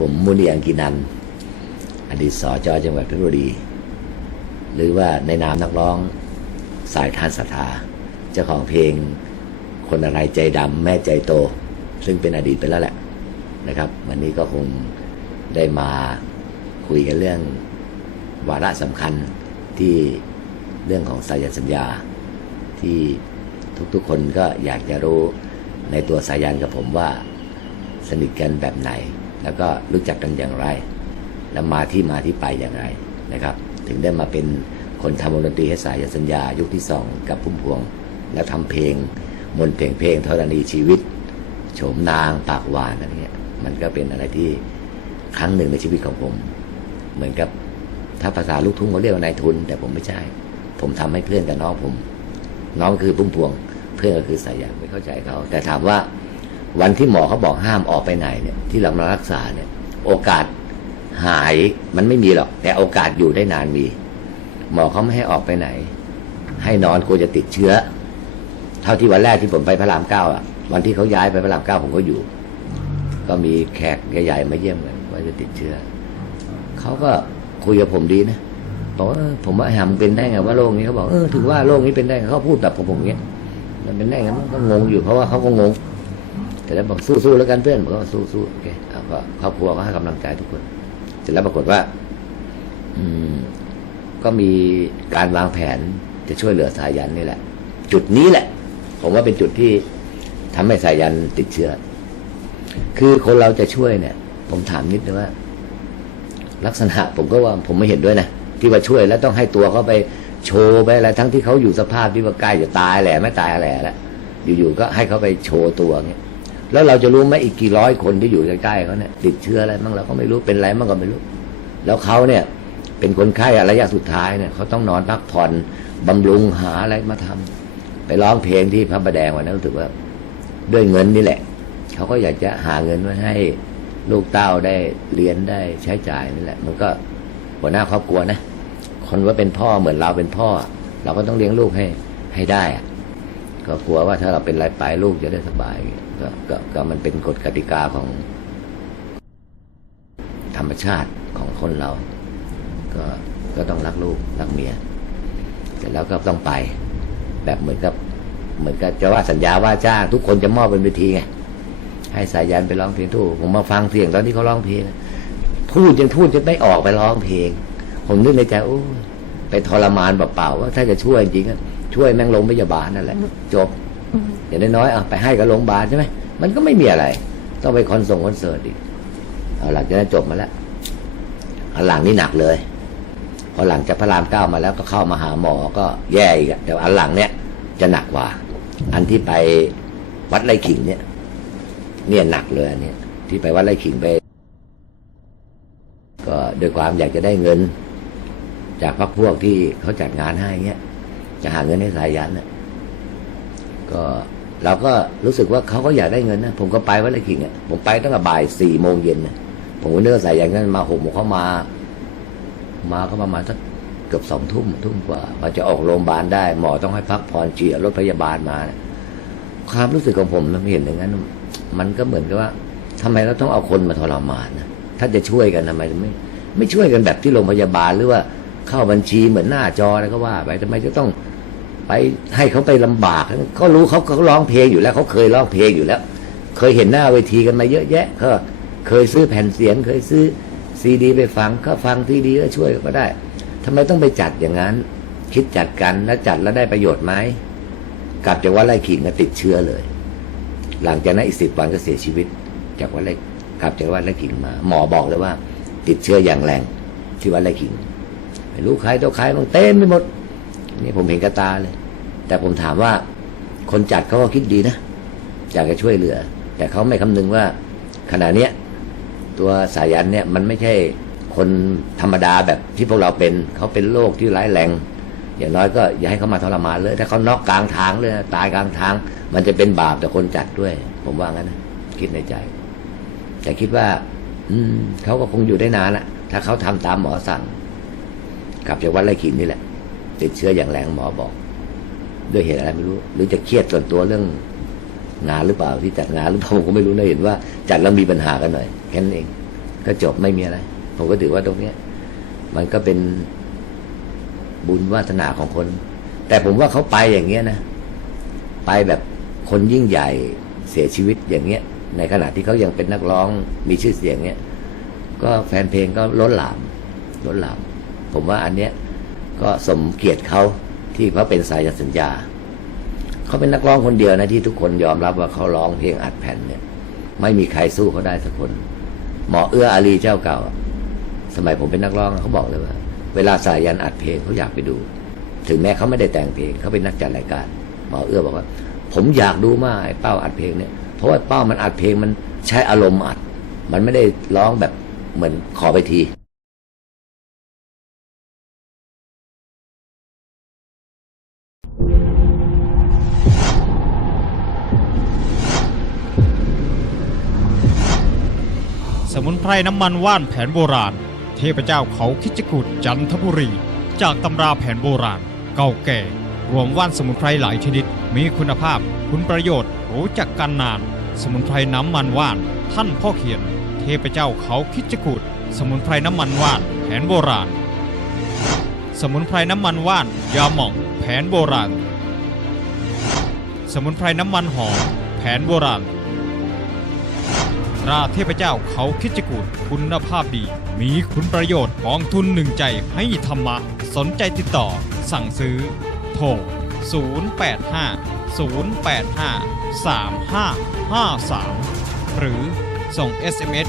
ผมมุนีอังกินัน อดีตสจจังหวัดเพชรบุรี หรือว่าในนามนักร้องสายทานศรัทธาเจ้าของเพลงคนอะไรใจดำแม่ใจโต ซึ่งเป็นอดีตไปแล้วแหละนะครับ วันนี้ก็คงได้มาคุยกันเรื่องวาระสำคัญที่เรื่องของสายันสัญญา ที่ทุกๆคนก็อยากจะรู้ในตัวสายันกับผมว่าสนิทกันแบบไหน แล้วก็รู้จักกันอย่างไร แล้วมาที่มาที่ไปอย่างไรนะครับ ถึงได้มาเป็นคนทำวงดนตรีให้สายสัญญา ยุคที่สองกับพุ่มพวง แล้วทำเพลงมนเพลงเพลงธรณีชีวิตโฉมนางปากหวานอะไรเงี้ยมันก็เป็นอะไรที่ครั้งหนึ่งในชีวิตของผม เหมือนกับถ้าภาษาลูกทุ่งเขาเรียกว่านายทุน แต่ผมไม่ใช่ ผมทำให้เพื่อนกับน้องผม น้องคือพุ่มพวง เพื่อนก็คือสายันไม่เข้าใจเขา แต่ถามว่า วันที่หมอเขาบอกห้ามออกไปไหนเนี่ย ที่เรามารักษาเนี่ย โอกาสหายมันไม่มีหรอก แต่โอกาสอยู่ได้นานมี หมอเขาไม่ให้ออกไปไหน ให้นอนกลัวจะติดเชื้อ เท่าที่วันแรกที่ผมไปพระรามเก้าอะ วันที่เขาย้ายไปพระรามเก้าผมก็อยู่ ก็มีแขกใหญ่ๆมาเยี่ยมกันว่าจะติดเชื้อเขาก็คุยกับผมดีนะบอกว่าผมว่าไอ้หำเป็นได้ไงว่าโรคนี้เขาบอกเออถึงว่าโรคนี้เป็นได้เขาพูดแบบของผมเงี้ยมันเป็นได้ไงมันก็งงอยู่เพราะว่าเขาก็งง แต่แล้วบอกสู้ๆแล้วกันเพื่อนบอกว่าสู้ๆโอเคเอาก็ครอบครัวก็ให้กำลังใจทุกคน เสร็จแล้วปรากฏว่า อืม ก็มีการวางแผนจะช่วยเหลือสายันนี่แหละ จุดนี้แหละ ผมว่าเป็นจุดที่ทำให้สายันติดเชื้อ คือคนเราจะช่วยเนี่ย ผมถามนิดนึงว่า ลักษณะ ผมก็ว่าผมไม่เห็นด้วยนะที่ว่าช่วยแล้วต้องให้ตัวเขาไปโชว์ไปอะไรทั้งที่เขาอยู่สภาพที่ว่าใกล้จะตายแหละไม่ตายแหละแล้วอยู่ๆก็ให้เขาไปโชว์ตัวเงี้ย แล้วเราจะรู้ไหมอีกกี่ร้อยคนที่อยู่ใกล้ๆเขาเนี่ยติดเชื้ออะไรบ้างเราก็ไม่รู้เป็นอะไรบ้างก็ไม่รู้ แล้วเขาเนี่ยเป็นคนไข้ระยะสุดท้ายเนี่ยเขาต้องนอนพักผ่อนบำรุงหาอะไรมาทำไปร้องเพลงที่พระประแดงวันนั้นรู้สึกว่า ด้วยเงินนี่แหละ เขาก็อยากจะหาเงินไว้ให้ลูกเต้าได้เรียนได้ใช้จ่ายนี่แหละ มันก็หัวหน้าครอบครัวนะคนว่าเป็นพ่อเหมือนเราเป็นพ่อ เราก็ต้องเลี้ยงลูกให้ให้ได้อะ ก็กลัวว่าถ้าเราเป็นไรไปลูกจะได้สบายก็ก็ก็มันเป็นกฎกติกาของ ธรรมชาติของคนเรา ก็ก็ต้องรักลูกรักเมียเสร็จแล้วก็ต้องไป แบบเหมือนกับ เหมือนกับจะว่าสัญญาว่าจ้าง ทุกคนจะมอบเป็นเวทีไงให้สายยันไปร้องเพลงทุกผมมาฟังเสียงตอนที่เขาร้องเพลงพูดจนพูดจนไม่ออกไปร้องเพลง ผมนึกในใจโอ้ไปทรมานเปล่าๆว่าถ้าจะช่วยจริงๆ ช่วยแม่งลงพยาบาลนั่นแหละ จบอย่างน้อยๆเอาไปให้กับโรงพยาบาลใช่ไหมมันก็ไม่มีอะไร ต้องไปคอนส่งคอนเสิร์ตอีกเอาหลังจากนั้นจบมาแล้วอันหลังนี่หนักเลย พอหลังจากพระรามเก้ามาแล้วก็เข้ามาหาหมอก็แย่อีกอะแต่อันหลังเนี่ย จะหนักกว่า อันที่ไปวัดไร่ขิงเนี่ย เนี่ยหนักเลยอันเนี้ยที่ไปวัดไร่ขิงไป ก็ด้วยความอยากจะได้เงิน จากพรรคพวกที่เขาจัดงานให้เงี้ย จะหาเงินให้สายันน่ะ ก็เราก็รู้สึกว่าเขาก็อยากได้เงินนะผมก็ไปวัดไร่ขิงอะผมไปตั้งแต่บ่ายสี่โมงเย็นนะผมก็เลือสายยันกันมาหกโมงเขามา มาก็ประมาณสักเกือบสองทุ่มทุ่มกว่าพอจะออกโรงพยาบาลได้หมอต้องให้พักผ่อนเจียรถพยาบาลมานี่ยความรู้สึกของผมนะเห็นอย่างนั้น มันก็เหมือนกับว่าทำไมเราต้องเอาคนมาทรมานนะถ้าจะช่วยกันทำไมไม่ ไม่ช่วยกันแบบที่โรงพยาบาลหรือว่า เข้าบัญชีเหมือนหน้าจออะไรก็ว่าไปทำไมจะต้องไปให้เขาไปลำบากเขารู้เขาเขาร้องเพลงอยู่แล้วเขาเคยร้องเพลงอยู่แล้ว เคยเห็นหน้าเวทีกันมาเยอะแยะเขาเคยซื้อแผ่นเสียง เคยซื้อซีดี ไปฟังก็ฟังที่ดีก็ช่วยก็ได้ทำไมต้องไปจัดอย่างนั้น คิดจัดกันแล้วจัดแล้วได้ประโยชน์ไหมกลับจากวัดไร่ขิงก็ติดเชื้อเลย หลังจากนั้นอีกสิบวันก็เสียชีวิต จากวัดไร่กลับจากวัดไร่ขิงมา หมอบอกเลยว่า ติดเชื้ออย่างแรงที่วัดไร่ขิง ไม่รู้ใครตัวใครมันเต็มไปหมด นี่ผมเห็นกระตาเลย แต่ผมถามว่า คนจัดเขาก็คิดดีนะอยากจะช่วยเหลือ แต่เขาไม่คำนึงว่าขณะเนี้ยตัวสายันเนี่ยมันไม่ใช่คนธรรมดาแบบที่พวกเราเป็นเขาเป็นโรคที่ร้ายแรงอย่างน้อยก็อย่าให้เขามาทรมานเลย ถ้าเขานอกกลางทางเลยตายกลางทาง มันจะเป็นบาปแต่คนจัดด้วย ผมว่างั้นนะคิดในใจ แต่คิดว่า อืมเขาก็คงอยู่ได้นานละถ้าเขาทำตามหมอสั่ง กลับจากวัดไร่ขิงนี่แหละ ติดเชื้ออย่างแรงหมอบอก ด้วยเหตุอะไรไม่รู้ หรือจะเครียดส่วนตัวเรื่องงานหรือเปล่าที่จัดงานหรือเปล่าผมก็ไม่รู้นะเห็นว่า จัดแล้วมีปัญหากันหน่อยแค่นั้นเอง ก็จบไม่มีอะไร ผมก็ถือว่าตรงเนี้ย มันก็เป็นบุญวาสนาของคน แต่ผมว่าเขาไปอย่างเงี้ยนะไปแบบคนยิ่งใหญ่เสียชีวิตอย่างเงี้ย ในขณะที่เขายังเป็นนักร้องมีชื่อเสียงเนี้ยก็แฟนเพลงก็ล้นหลามล้นหลาม ผมว่าอันเนี้ยก็สมเกียรติเขาที่เขาเป็นสายสัญญา เขาเป็นนักร้องคนเดียวนะที่ทุกคนยอมรับว่าเขาร้องเพลงอัดแผ่นเนี่ย ไม่มีใครสู้เขาได้สักคน หมอเอื้ออารีเจ้าเก่า สมัยผมเป็นนักร้องเขาบอกเลยว่า เวลาสายันอัดเพลงเขาอยากไปดู ถึงแม้เขาไม่ได้แต่งเพลงเขาเป็นนักจัดรายการ หมอเอื้อบอกว่า ผมอยากดูมากไอ้เป้าอัดเพลงเนี่ยเพราะว่าเป้ามันอัดเพลงมันใช้อารมณ์อัด มันไม่ได้ร้องแบบเหมือนขอไปที มุนไพรน้ำมันว่านแผนโบราณ เทพเจ้าเขาคิจกุฎจันทบุรี จากตำราแผนโบราณ เก่าแก่ รวมว่านสมุนไพรหลายชนิด มีคุณภาพ คุณประโยชน์ รู้จักกันนาน สมุนไพรน้ำมันว่าน ท่านพ่อเขียน เทพเจ้าเขาคิจกุฎสมุนไพรน้ำมันว่าน แผนโบราณ สมุนไพรน้ำมันว่าน ยาหม่อง แผนโบราณ สมุนไพรน้ำมันหอม แผนโบราณ ตราเทพเจ้าเขาคิดจกูดคุณภาพดี มีคุณประโยชน์ของทุนหนึ่งใจให้ธรรมะ สนใจติดต่อ สั่งซื้อ โทร 085 085 3553 หรือส่ง SMS